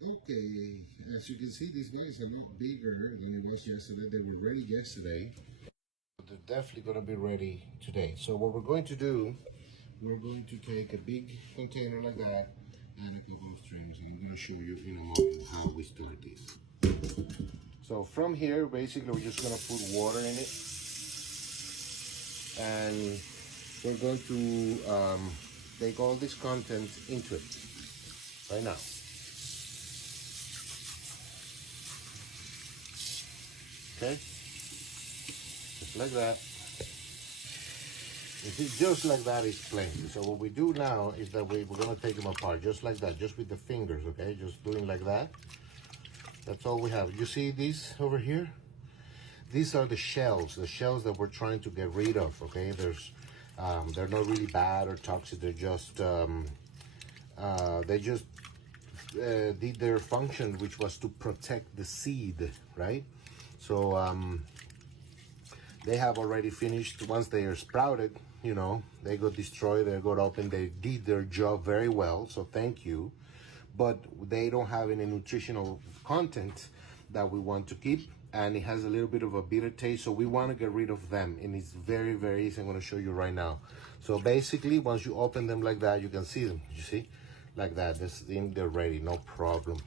Okay, as you can see, this bag is a lot bigger than it was yesterday. They were ready yesterday. They're definitely going to be ready today. So what we're going to do, we're going to take a big container like that and a couple of strings, and I'm going to show you in a moment how we start this. So from here, basically, we're just going to put water in it, and we're going to take all this content into it right now. Okay, just like that. You see, just like that is plain. So what we do now is that we're going to take them apart, just like that, just with the fingers, okay? Just doing like that. That's all we have. You see these over here? These are the shells that we're trying to get rid of, okay? They're not really bad or toxic. They're just, they just did their function, which was to protect the seed, right? So they have already finished. Once they are sprouted, you know, they got destroyed, they got open, they did their job very well, so thank you. But they don't have any nutritional content that we want to keep, and it has a little bit of a bitter taste, so we want to get rid of them, and it's very, very easy. I'm going to show you right now. So basically, once you open them like that, you can see them, you see, like that. They're ready, no problem.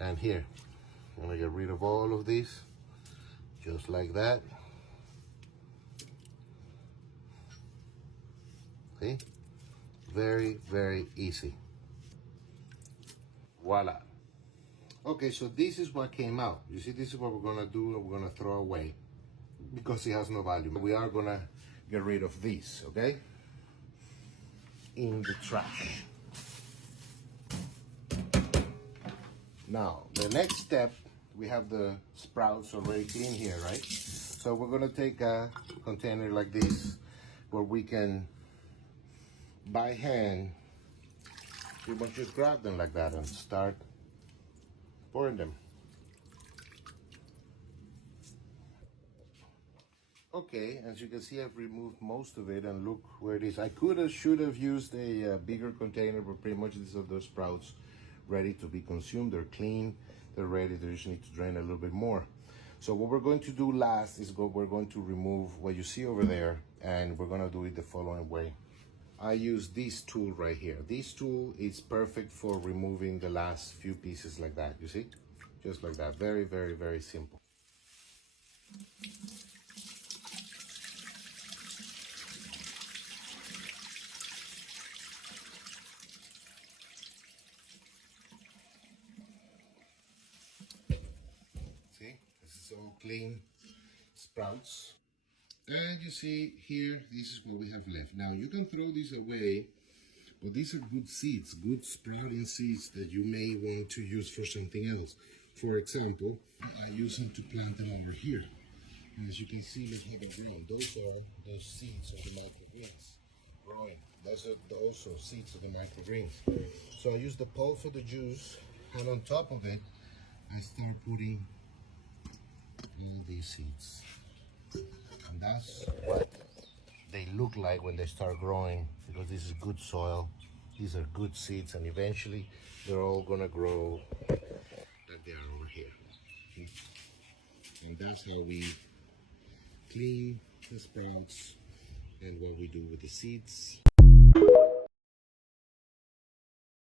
And here, I'm going to get rid of all of these, just like that. See? Very, very easy. Voila. Okay, so this is what came out. You see, this is what we're gonna do, and we're gonna throw away because it has no value. We are gonna get rid of this, okay? In the trash. Now, the next step, we have the sprouts already clean here, right? So we're gonna take a container like this where we can, by hand, pretty much just grab them like that and start pouring them. Okay, as you can see, I've removed most of it, and look where it is. I should have used a bigger container, but pretty much these are those sprouts ready to be consumed. They're clean, they're ready. They just need to drain a little bit more. So what we're going to do last is we're going to remove what you see over there, and we're going to do it the following way. I use this tool right here. This tool is perfect for removing the last few pieces like that, you see? Just like that. Very, very, very simple. See, this is all clean sprouts. And you see here, this is what we have left. Now you can throw these away, but these are good seeds, good sprouting seeds that you may want to use for something else. For example, I use them to plant them over here. And as you can see, look how they're grown. Those are those seeds of the microgreens growing. Those are also seeds of the microgreens. So I use the pulp for the juice, and on top of it, I start putting all these seeds. And that's what they look like when they start growing, because this is good soil. These are good seeds, and eventually they're all gonna grow like they are over here. And that's how we clean the sprouts and what we do with the seeds.